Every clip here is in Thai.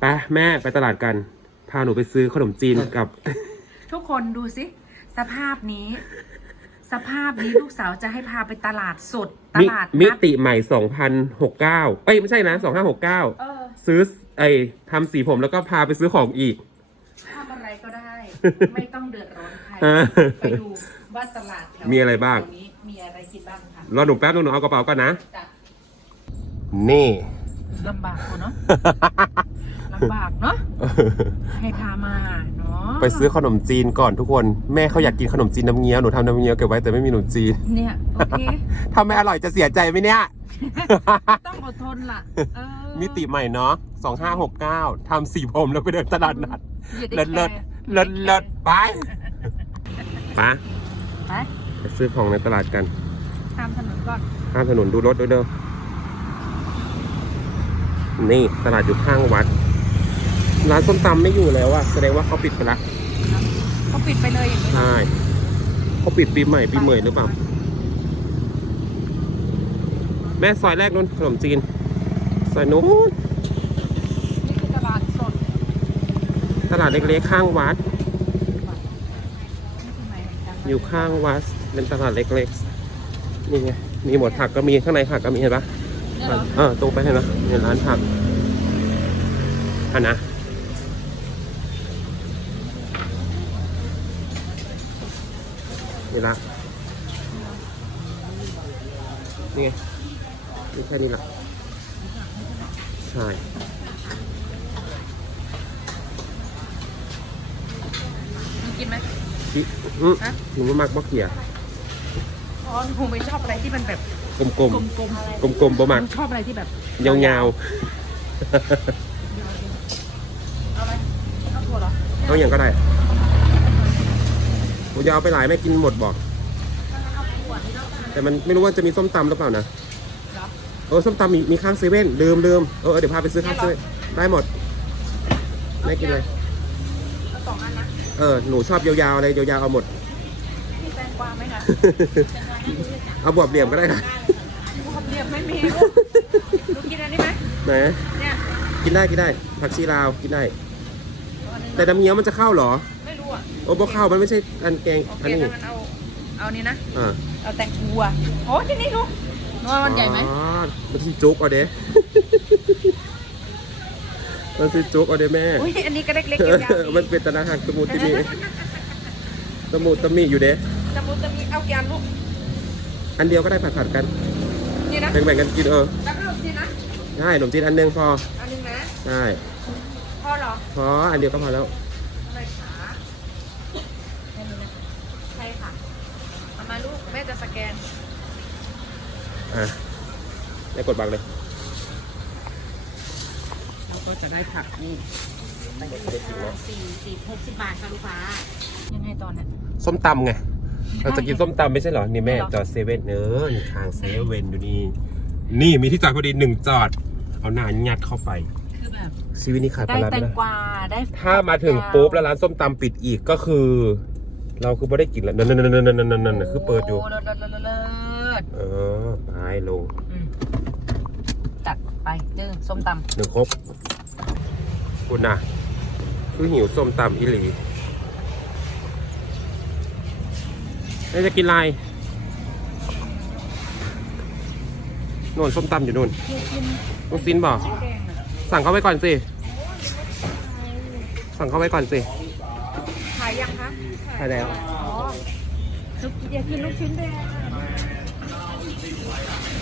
ไปแม่ไปตลาดกัน พาหนูไปซื้อขนมจีนกับ ทุกคนดูสิสภาพนี้ สภาพนี้ลูกสาวจะให้พาไปตลาดสดตมิลาดมินัดติใหม่สองพันหกเก้าเอ้ย ไม่ใช่นะสองห้าหกเก้าเออซื้อไอ้ทำสีผมแล้วก็พาไปซื้อของอีก ทำอะไรก็ได้ ไม่ต้องเดือดร้อนใครเออไปดูว่าตลาดแถวมีอะไรบ้าง แถวนี้มีอะไรกินบ้างค่ะรอหนูแป๊บนึงหนูเอากระเป๋าก่อนนะ จ้ะนี่ ลำบากกว่าเนาะ ลำบากเนาะให้พามาเนาะไปซื้อขนมจีนก่อนทุกคน แม่เขาอยากกินขนมจีนน้ำเงี้ยวหนูทำน้ำเงี้ยวเก็บไว้แต่ไม่มีขนมจีนเนี่ยโอเคถ้าไม่อร่อยจะเสียใจไหมเนี่ยต้องอดทนล่ะเออมิติใหม่เนาะสองห้าหกเก้าทำสีผมแล้วไปเดินตลาดนัดอย่าเลิได้ศแคเลิศร์เลิศเลิศไปไปไปไปซื้อของในตลาดกันตามถนนก่อนข้ามถนนดูรถด้วยเด้อนี่ตลาดอยู่ข้างวัด ร้านส้มตำไม่อยู่แล้วอะแสดงว่าเขาปิดไปละเขาปิดไปเลยอย่างนี้ใช่เขาปิดปีใหม่ปีใหม่หรือเปล่า แม่ซอยแรกนู้นขนมจีนซอยนู้นนี่คือตลาดสดตลาดเล็กๆข้างวัดนี่คือไหนจ๊ะอยู่ข้างวัดเป็นตลาดเล็กๆนี่ไงมีหมดผักก็มีข้างในผักก็มีเห็นปะเนี่ยเหรอเออตรงไปเห็นปะเห็นร้านผักอันนะ นี่ละนี่ไงนี่แค่นี้ละใช่มีกินไหมที่อืมฮะหนูว่ามากบ่เขียอ๋อหนูไม่ชอบอะไรที่มันแบบกลมกลมๆๆกลมๆบ่มากหนูชอบอะไรที่แบบยาวเอาไหมเอาถั่วเหรอ ๆเอาอย่างก็ได้ ผมจะเอาไปหลายแม่กินหมดบอก แต่มันไม่รู้ว่าจะมีส้มตำหรือเปล่านะเหรอเออส้มตำมีมีข้างเซเว่นลืมลืมเออเออเดี๋ยวพาไปซื้อข้างเซเว่นได้หมดแม่กินเลยเอาสองอันนะเออหนูชอบยาวๆอะไรยาวๆเอาหมดมีแตงกวาไหมคะเอาบวบเหลี่ยมก็ได้ค่ะบวบเรียบไม่มีลูกหนูกินอันนี้ไหมไหนเนี่ยกินได้กินได้ผักชีลาวกินได้เอาอันนี้แต่น้ำเงี้ยวมันจะเข้าเหรอไม่รู้ อะโอ้บ่เข้ามันไม่ใช่อันแกงโอเคอันนี้ถ้างั้นเอา เอานี้นะ อ่าเอาแตงกวาโอ้ที่นี่ลูกนัวมันใหญ่ไหมอ๋อมันที่จุกเอาเด้ มันที่จุกเอาเด้แม่ อุ้ยอันนี้ก็เล็กๆยาวๆดีมันเป็นตนาหักสมุดที่มีสมุดตะมีอยู่เด้จมูกจะมีเอากี่อันลูกอันเดียวก็ได้ผัดผัดๆกัน นี่นะแบ่งๆกันกินเออแล้วก็สินะใช่ขนมจีนอันหนึงพอ อันหนึงนะใช่พอเหรอ พออันเดียวก็พอแล้ว เลยขาแค่นี้นะใช่ค่ะเอามาลูก แม่จะสแกน อะได้กดบังเลยเราก็จะได้ผักนี่ได้จริงเนาะสี่สี่หกสิบบาทค่ะลูกค้า ยังไงตอนเนี้ยส้มตำไง เราจะกินส้มตำไม่ใช่เหรอ นี่แม่ไม่หรอจอดเซเว่นเออนี่ทางเซเว่นอยู่นี่ นี่มีที่จอดพอดีหนึ่งจอด เอาหน้ายัดเข้าไป คือแบบ ชีวิตนี้ขายปได้ลาร้าแตไม่งได้ กวาได้ถ้ามาถึงปุ๊บแล้วร้านส้มตำปิดอีกก็คือ เราคือไม่ได้กินแล้วนั่นนั่นนั่นนั่นนั่นนั่นคือเปิดอยู่ โเลิศเลิศเลิศเลิศเออไปลงอืมจัดไปเจอส้มตำหนึ่งครบคุณนะคือหิวส้มตำอิหลีแม่จะกินอะไรนู่นส้มตำอยู่นู่นกินลูกซินบอกแดงอะสั่งเข้าไว้ก่อนสิ สั่งเข้าไว้ก่อนสิขายยังคะ ใช่แล้วอ๋อลูกอยากกินลูกชิ้นแดงอะ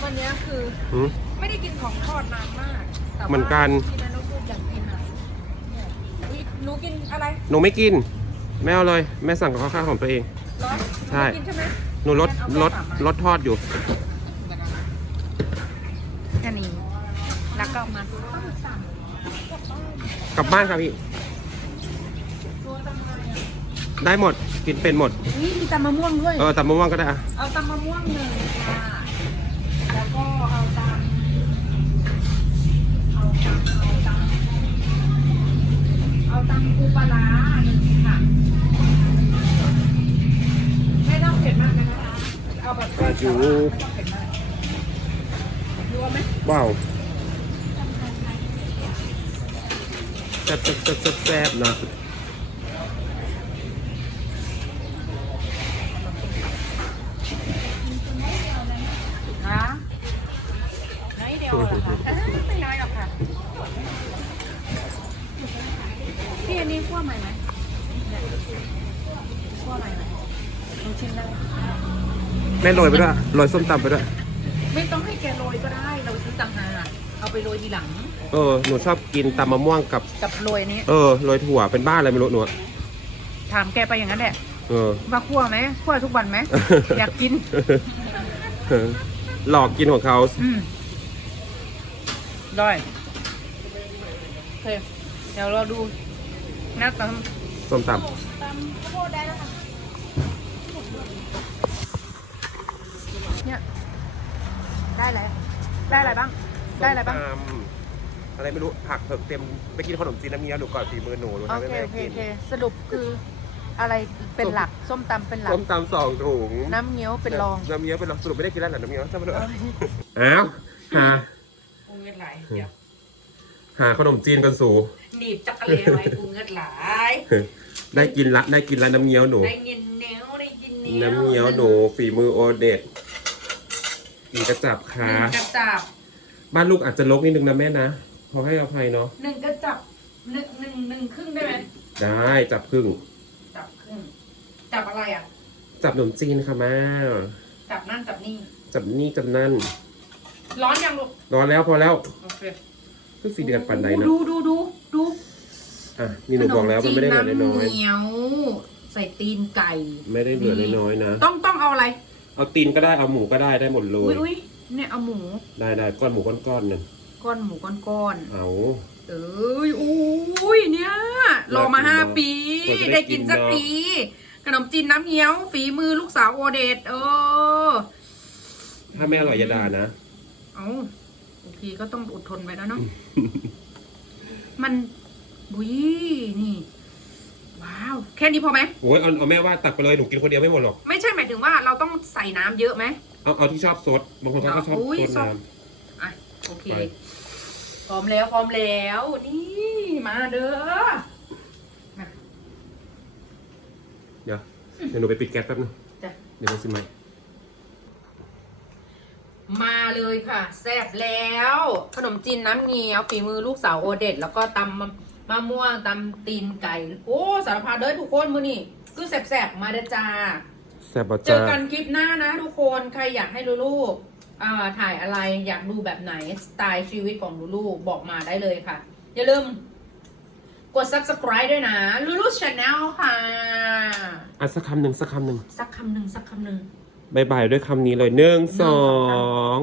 วันเนี้ยคือหืม ไม่ได้กินของทอดนานมากแต่ว่าเหมือนกัน ที่นั้นลูกพูดอยากกินอะเนี่ยอุ๊ยหนูกินอะไรหนูไม่กิน แม่เอาเลย แม่สั่งกับข้าวของตัวเองร้อนใช่ หนูกินใช่ไหมหนูลดลดลดทอดอยู่ แค่นี้แล้วก็มา กลับบ้านครับพี่ ได้หมด กินเป็นหมด นี่มีตำมะม่วงด้วย เออแต่มะม่วงก็ได้อะเอาตำมะม่วงหนึ่งค่ะ แล้วก็เอาตำเอาตำเอาตำเอาตำปูปลาร้าหนึ่งค่ะ ไม่ต้องเผ็ดมากนะคะ เอาแบบอาจูไม่ต้องเผ็ดมากรัวไหมว้าวซ่บแซ่บแซ่บแซ่บแซ่บนะนะน้อยเดียวเหรอคะเอ้ยไม่น้อยหรอกค่ะพี่อันนี้คั่วใหม่ไหมเนี่ยคั่วใหม่ไหมลองชิมได้ไหม แม่โรยไปด้วยโรยส้มตำไปด้วย ไม่ต้องให้แกโรยก็ได้ เราซื้อต่างหากเอาไปโรยทีหลัง เออ หนูชอบกินตำมะม่วงกับ กับโรยอันนี้ เออ โรยถั่ว เป็นบ้าอะไรไม่รู้หนูอะถามแกไปอย่างนั้นแหละเออ ว่าคั่วไหมคั่วทุกวันไหม อยากกิน หลอกกินของเขา อืมได้โอเคเดี๋ยวเราดูหน้าตาส้มต เนี่ยได้อะไรได้อะไรบ้างำได้อะไรบ้าง ส้มตำอะไรไม่รู้ผักเผือกเต็มไปกินขนมจีนน้ำเมียหนูก่อนฝีมือหนูหนูโอทำให้เคแม่โอเคกินโอเคสรุปคืออะไรเป็นหลักส้มตำเป็นหลัก ส้มตำสองถุงน้ำเงี้ยวเป็นรองน้ำเมียเป็นรองสรุปไม่ได้กินแล้วเหรอน้ำเมียจำไม่ได้เอ้ยอ้าวหากูเงินไหลเดี๋ยวหาขนมจีนกันสู่หนีบจักรเลไว้กูเงินไหลได้กินละได้กินละน้ำเงี้ยวหนู ได้ยินเนี้ยวได้ยินเนี้ยวน้ำเงี้ยวหนูฝีมือโอเด็ ดอีกระจับหขานึ่งกระจับบ้านลูกอาจจะลกนิดนึงนะแม่นะขอให้อภัยเนาะหนึ่งกระจับหนึ่งหนึ่งหนึ่งครึ่งได้ไหมได้จับครึ่งจับครึ่งจับอะไรอะ จับขนมจีนค่ะแม่จับนั่นจับนี่ จับนี่จับนั่นร้อนยังลูกรอแล้วพอแล้วโอเคคือสีเดือดปันใดนะดูดูดูดูอะนี่หนูบอกแล้วมันไม่ได้เหลือขนน้มอยจีนน้ำเหนียว ใส่ตีนไก่ ๆไม่ได้เหลือน้อยๆนะ ต้องต้องเอาอะไร เอาตีนก็ได้เอาหมูก็ได้ได้หมดเลอุ้ยยอุ้ยเนี่ยเอาหมูได้ได้ก้อนหมูก้อนๆหนึ่งก้อนหมูก้อนก้อนเอา เอ้ยอุ้ยเนี่ยรอมาห้าปี กว่าจะได้ได้กินสักกินเนอะ ทีขนมจีนน้ำเงี้ยวฝีมือลูกสาวโอเดตเออ ถ้าไม่อร่อยอย่าด่านะ เอาโอเคก็ต้องอดทนไปแล้วเนาะ มันบุยนี่ ว้าว แค่นี้พอไหมโอ้ยเอาเอาแม่ว่าตักไปเลยหนูกินคนเดียวไม่หมดหรอก ไม่ใช่หมาย ถึงว่าเราต้องใส่น้ำเยอะไหม เอาเอาที่ชอบซดบางคนเขาก็ชอบอุ้ยซดชอบน้ อะ โอเค ไปพร้อมแล้วพร้อมแล้ว นี่ มาเด้อมาำเดี๋ยวเดี๋ยวหนูไปปิดแก๊สแป๊บนึงจ้ะ เดี๋ยวมาสิใหม่มาเลยค่ะแซ่บแล้ว ขนมจีนน้ำเงี้ยวฝีมือลูกสาวโอเดตแล้วก็ตำมะมะม่วงตำตีนไก่ โอ้ สารพัดเด้อทุกคนมื้อนี่คือแซ่บๆ มาเด้อจ้า แซ่บปะเจจ้าอกันคลิปหน้านะทุกคนใครอยากให้ลูกๆอ่าถ่ายอะไรอยากดูแบบไหนสไตล์ชีวิตของลูกๆบอกมาได้เลยค่ะ อย่าลืมกด subscribe ด้วยนะลูลูชาแนลค่ะ อะสักคำหนึ่งสักคำหนึ่งสักคำหนึ่งสักคำหนึ่ง บายบายด้วยคำนี้เลยหนึ่งหนึ่งสสอองง